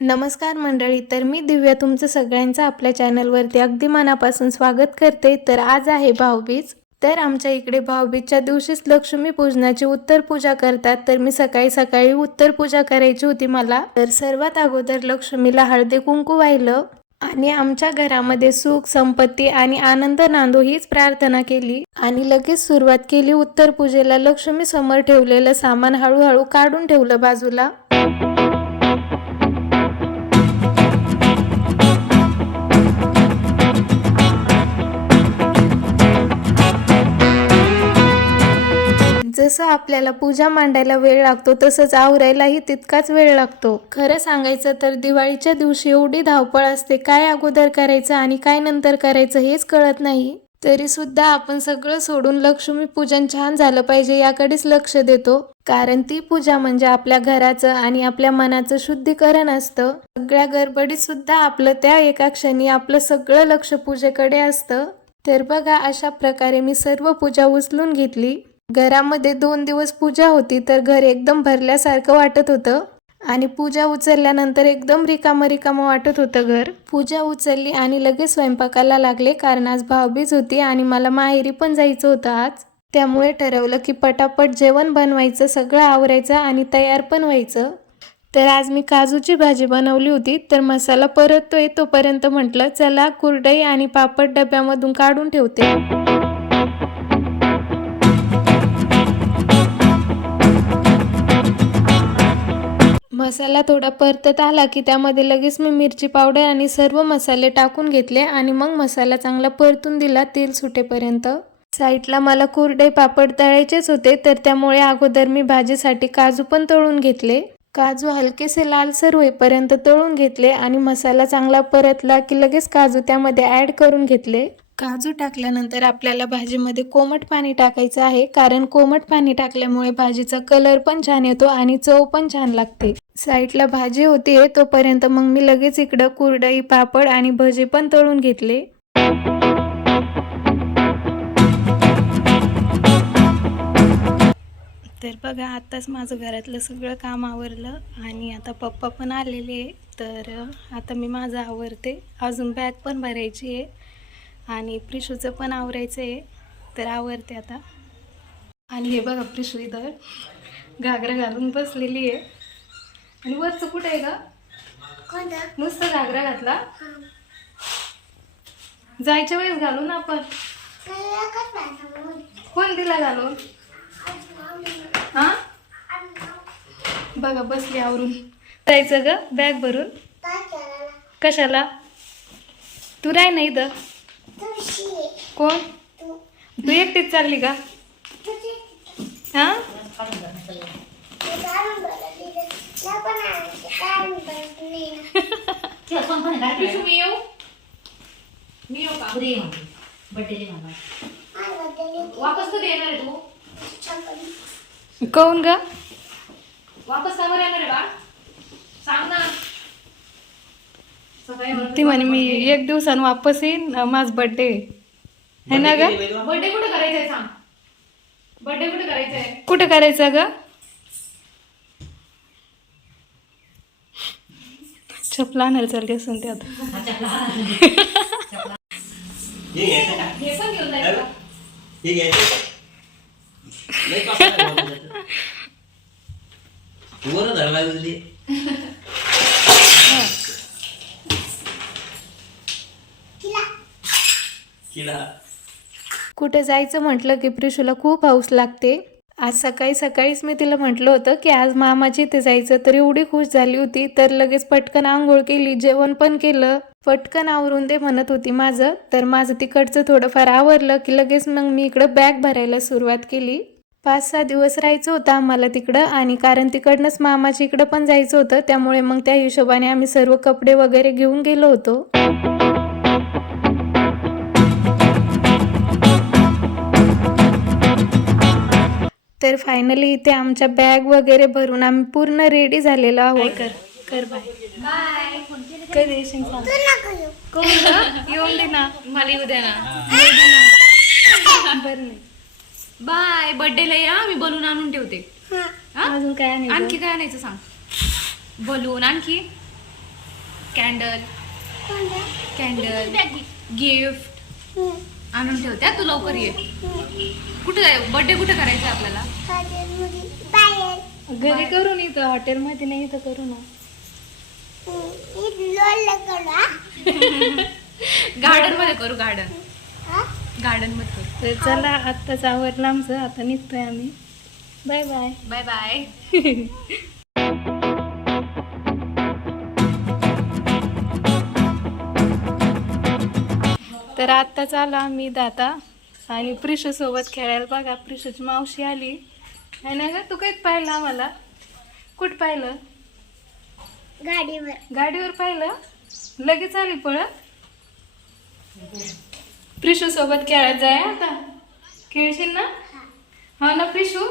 नमस्कार मंडळी, तर मी दिव्या तुमचं सगळ्यांचं आपल्या चॅनलवरती अगदी मनापासून स्वागत करते. तर आज आहे भाऊबीज. तर आमच्या इकडे भाऊबीजच्या दिवशीच लक्ष्मी पूजनाची उत्तर पूजा करतात. तर मी सकाळी सकाळी उत्तर पूजा करायची होती मला. तर सर्वात अगोदर लक्ष्मीला हळदी कुंकू वाहिलं आणि आमच्या घरामध्ये सुख संपत्ती आणि आनंद नांदो हीच प्रार्थना केली आणि लगेच सुरुवात केली उत्तर पूजेला. लक्ष्मी समोर ठेवलेलं सामान हळूहळू काढून ठेवलं बाजूला. जसं आपल्याला पूजा मांडायला वेळ लागतो तसंच आवरायलाही तितकाच वेळ लागतो. खरं सांगायचं तर दिवाळीच्या दिवशी एवढी धावपळ असते, काय अगोदर करायचं आणि काय नंतर करायचं हेच कळत नाही. तरी सुद्धा आपण सगळं सोडून लक्ष्मी पूजन छान झालं पाहिजे याकडेच लक्ष देतो. कारण ती पूजा म्हणजे आपल्या घराचं आणि आपल्या मनाचं शुद्धीकरण असतं. सगळ्या गडबडीत सुद्धा आपलं त्या एका क्षणी आपलं सगळं लक्ष पूजेकडे असतं. तर बघा, अशा प्रकारे मी सर्व पूजा उचलून घेतली. घरामध्ये 2 दिवस पूजा होती तर घर एकदम भरल्यासारखं वाटत होतं आणि पूजा उचलल्यानंतर एकदम रिकामं वाटत होतं घर. पूजा उचलली आणि लगेच स्वयंपाकाला लागले, कारण आज भाऊबीज होती आणि मला माहेरी पण जायचं होतं आज. त्यामुळे ठरवलं की पटापट जेवण बनवायचं, सगळं आवरायचं आणि तयार पण व्हायचं. तर आज मी काजूची भाजी बनवली होती. तर मसाला परततोय तोपर्यंत म्हटलं चला कुरडई आणि पापड डब्यामधून काढून ठेवते. मसाला थोडा परतत आला की त्यामध्ये लगेच मी मिरची पावडर आणि सर्व मसाले टाकून घेतले आणि मग मसाला चांगला परतून दिला तेल सुटेपर्यंत. साईडला मला कुरडई पापड तळायचेच होते, तर त्यामुळे अगोदर मी भाजीसाठी काजू पण तळून घेतले. काजू हलकेसे लालसर होईपर्यंत तळून घेतले आणि मसाला चांगला परतला की लगेच काजू त्यामध्ये ॲड करून घेतले. काजू टाकल्यानंतर आपल्याला भाजीमध्ये कोमट पाणी टाकायचं आहे, कारण कोमट पाणी टाकल्यामुळे भाजीचा कलर पण छान येतो आणि चव पण छान लागते. साईडला भाजी होतीये तोपर्यंत मग मी लगेच इकडं कुरडई पापड आणि भजी पण तळून घेतले. तर बघा, आत्ताच माझं घरातलं सगळं काम आवरलं आणि आता पप्पा पण आलेले आहे. तर आता मी माझं आवरते. अजून बॅग पण भरायची आहे आणि प्रिशूचं पण आवरायचं आहे. तर आवरते आता. आणि हे बघा, प्रिशू इथं घागरा घालून बसलेली आहे. आणि वरचं कुठं आहे का? नुसतं घागरा घातला. जायच्या वेळेस घालू ना आपण. कोण दिला घालून? हा, बघा बसली आवरून. जायचं ग बॅग भरून. कशाला? तू राय नाही इथं. कोण? तू एकटीच चालली का? हा, मी येऊ का? वापस कधी येणार आहे तू? कोण ग? वापस का बरं येणार आहे बा? सांग ना. ती म्हणे मी 1 दिवसानं वापस येईन, माझ बर्थडे आहे ना ग. बर्थडे कुठे करायचंय सांग. बर्थडे कुठे करायचंय? कुठं करायचं ग? चपला आणायला चालली असून ते आता. हे पण घेऊन जायचं का? कुठे जायचं म्हटलं की प्रिशूला खूप हौस लागते. आज सकाळी सकाळीच मी तिला म्हटलं होतं की आज मामाची इथे जायचं, तर एवढी खुश झाली होती. तर लगेच पटकन आंघोळ केली, जेवण पण केलं. पटकन आवरून दे म्हणत होती माझं. तर माझं तिकडचं थोडंफार आवरलं की लगेच मग मी इकडं बॅग भरायला सुरुवात केली. 5-6 दिवस राहायचं होतं आम्हाला तिकडं, आणि कारण तिकडनंच मामाच्या इकडं पण जायचं होतं, त्यामुळे मग त्या हिशोबाने आम्ही सर्व कपडे वगैरे घेऊन गेलो होतो. तर फायनली इथे आमच्या बॅग वगैरे भरून आम्ही पूर्ण रेडी झालेलो आहोत. कर बाय. बाय. कधी येशील सांग. कोण ग? येऊन दे ना. मला येऊ द्या ना. बरं नाही. बाय. बर्थडेला या, मी बलून आणून ठेवते. हा? अजून काय नाही. आणखी काय आणायचं सांग. बलून आणखी कॅन्डल गिफ्ट आणून ठेवत्या. तू लवकर ये. कुठे जाय बर्थडे कुठे करायचा आपल्याला? घरी करू ना, इथं हॉटेलमध्ये नाही, इथं करू ना. गार्डन मध्ये करू. गार्डन मध्ये करू. तर चला, आत्ताच आवरलं आमचं, आता निघतोय आम्ही. Bye bye. Bye bye. तर आत्ताच आलो आम्ही दादा आणि प्रिशू सोबत खेळायला. बघा, प्रिशूची मावशी आली आहे ना ग. तू काहीच पाहिलं आम्हाला? कुठं पाहिलं? गाडीवर पाहिलं. लगेच आली पळत. प्रिशू सोबत खेळत जाय. आता खेळशील ना? हो ना प्रिशू?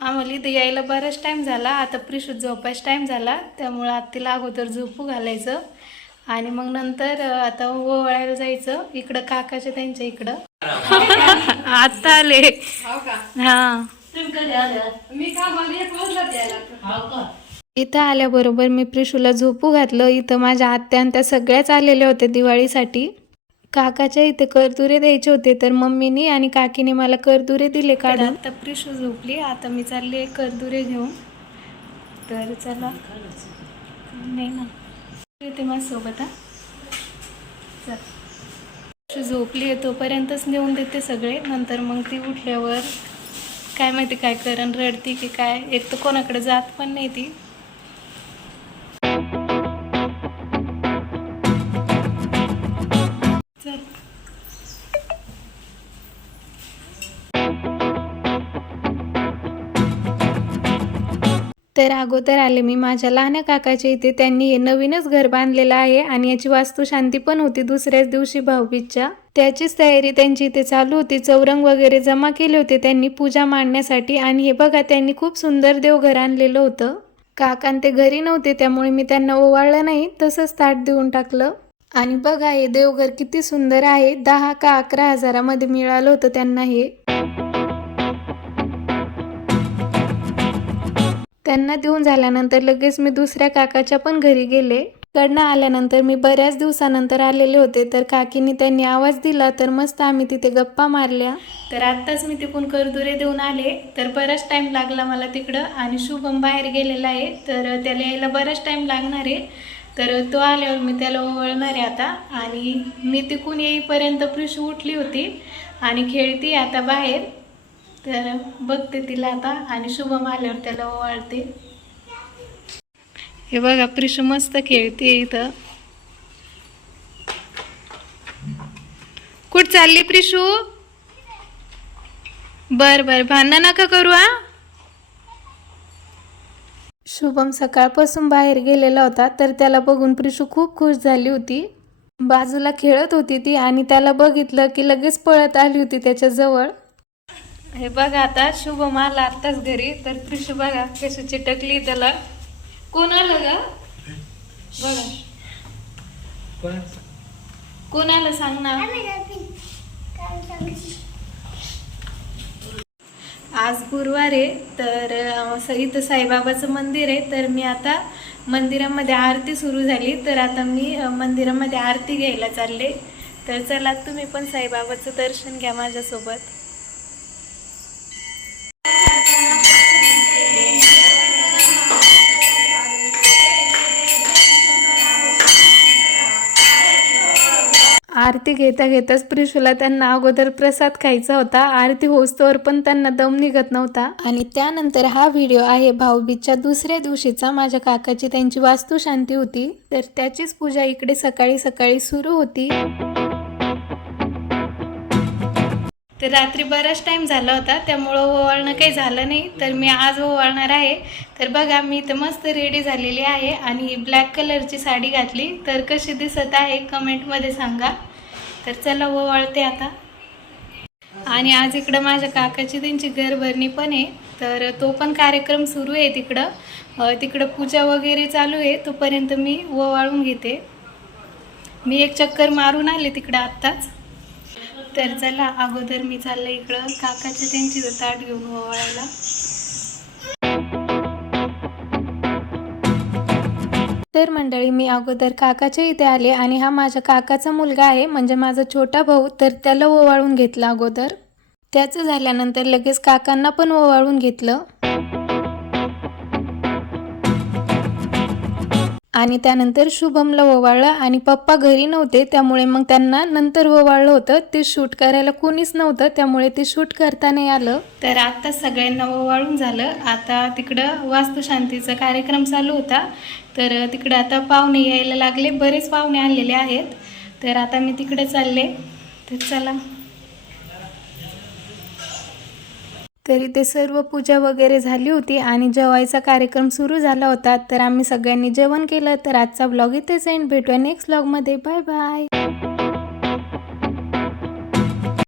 आम्हाला इथं यायला बराच टाइम झाला. आता प्रिशू झोपायचा टाइम झाला, त्यामुळं आता तिला अगोदर झोपू घालायचं आणि मग नंतर आता ओवाळायला जायचं. इकडं काकाच्या त्यांच्या इकडं. आता आले. हा, इथं आल्याबरोबर मी प्रिशूला झोपू घातलं. इथं माझ्या आत्या आणि त्या सगळ्याच आलेल्या होत्या दिवाळीसाठी. काकाच्या इथे करदुरे द्यायचे होते, तर मम्मीनी आणि काकीने मला करदुरे दिले काढून. आता प्रिशू झोपली. आता मी चालले करदुरे घेऊन. तर चला. नाही ना, येते माझ्यासोबत. हा, चल. प्रिशू झोपली आहे तोपर्यंतच नेऊन देते सगळे. नंतर मग ती उठल्यावर काय माहिती काय करण, रडती की काय. एक तर कोणाकडे जात पण नाही ती. चल. तर अगोदर आले मी माझ्या लहान्या काकाच्या इथे. त्यांनी हे नवीनच घर बांधलेलं आहे आणि याची वास्तुशांती पण होती दुसऱ्याच दिवशी भाऊबीजच्या. त्याचीच तयारी त्यांची इथे चालू होती. चौरंग वगैरे जमा केले होते त्यांनी पूजा मांडण्यासाठी. आणि हे बघा, त्यांनी खूप सुंदर देवघर आणलेलं होतं. काकान ते घरी नव्हते, त्यामुळे मी त्यांना ओवाळलं नाही, तसंच ताट देऊन टाकलं. आणि बघा, हे देवघर किती सुंदर आहे. 10 का 11 हजारामध्ये मिळालं होतं त्यांना हे. त्यांना देऊन झाल्यानंतर लगेच मी दुसऱ्या काकाच्या पण घरी गेले. कडनं आल्यानंतर मी बऱ्याच दिवसानंतर आलेले होते, तर काकींनी त्यांनी आवाज दिला, तर मस्त आम्ही तिथे गप्पा मारल्या. तर आत्ताच मी तिकडून करदुरे देऊन आले. तर बराच टाईम लागला मला तिकडं. आणि शुभम बाहेर गेलेला आहे, तर त्याला यायला बराच टाईम लागणार आहे. तर तो आल्यावर मी त्याला ओवाळणार आहे आता. आणि मी तिकडून येईपर्यंत प्रिशू उठली होती आणि खेळती आता बाहेर. तर बघते तिला आता आणि शुभम आल्यावर त्याला ओवाळते. हे बघा, प्रिशू मस्त खेळते इथं. कुठं चालली प्रिशू? बर भांडण नका करू. हा, शुभम सकाळपासून बाहेर गेलेला होता, तर त्याला बघून प्रिशू खूप खुश झाली होती. बाजूला खेळत होती ती आणि त्याला बघितलं की लगेच पळत आली होती त्याच्या जवळ. हे बघा, आता शुभम आला आत्ताच घरी. तर प्रिशू बघा कशी चिटकली त्याला. कोण आलं ग? बघा, कोण आलं सांग ना. आज गुरुवार आहे, तर इथं साईबाबाचं मंदिर आहे. तर मी आता मंदिरामध्ये आरती सुरू झाली, तर आता मी मंदिरामध्ये आरती घ्यायला चालले. तर चला, तुम्ही पण साईबाबाचं दर्शन घ्या माझ्यासोबत. आरती घेता घेताच प्रिशूला त्यांना अगोदर प्रसाद खायचा होता. आरती होस्तोवर पण त्यांना दम निघत नव्हता. आणि त्यानंतर हा व्हिडिओ आहे भाऊबीजच्या दुसऱ्या दिवशीचा. माझ्या काकाची त्यांची वास्तुशांती होती, तर त्याचीच पूजा इकडे सकाळी सकाळी सुरू होती. तर रात्री बराच टाइम झाला होता, त्यामुळं ओवाळणं काही झालं नाही. तर मी आज ओवाळणार आहे. तर बघा, मी इथं मस्त रेडी झालेली आहे आणि ब्लॅक कलरची साडी घातली. तर कशी दिसत आहे कमेंटमध्ये सांगा. तर चला, ओवाळते आता. आणि आज इकडं माझ्या काकाची त्यांची घरभरणी पण आहे, तर तो पण कार्यक्रम सुरू आहे तिकडं पूजा वगैरे चालू आहे. तोपर्यंत मी ओवाळून घेते. मी एक चक्कर मारून आले तिकडं आत्ताच. तर चला, अगोदर मी चालले इकडं काकाच्या त्यांची ताट घेऊन ओवाळायला. तर मंडळी, मी अगोदर काकाच्या इथे आले आणि हा माझ्या काकाचा मुलगा आहे, म्हणजे माझा छोटा भाऊ. तर त्याला ओवाळून घेतलं अगोदर. त्याचं झाल्यानंतर लगेच काकांना पण ओवाळून घेतलं आणि त्यानंतर शुभमला ओवाळलं. आणि पप्पा घरी नव्हते, त्यामुळे मग त्यांना नंतर ओवाळलं होतं. ते शूट करायला कोणीच नव्हतं, त्यामुळे ते शूट करता नाही आलं. तर आता सगळ्यांना ओवाळून झालं. आता तिकडं वास्तुशांतीचा कार्यक्रम चालू होता, तर तिकडं आता पाहुणे यायला लागले. बरेच पाहुणे आलेले आहेत. तर आता मी तिकडे चालले. तर चला. तरी ते सर्व पूजा वगैरे झाली होती आणि जेवायचा कार्यक्रम सुरू झाला होता. तर आम्ही सगळ्यांनी जेवण केलं. तर आजचा ब्लॉग इथेच एंड. भेटूया नेक्स्ट ब्लॉगमध्ये. Bye bye.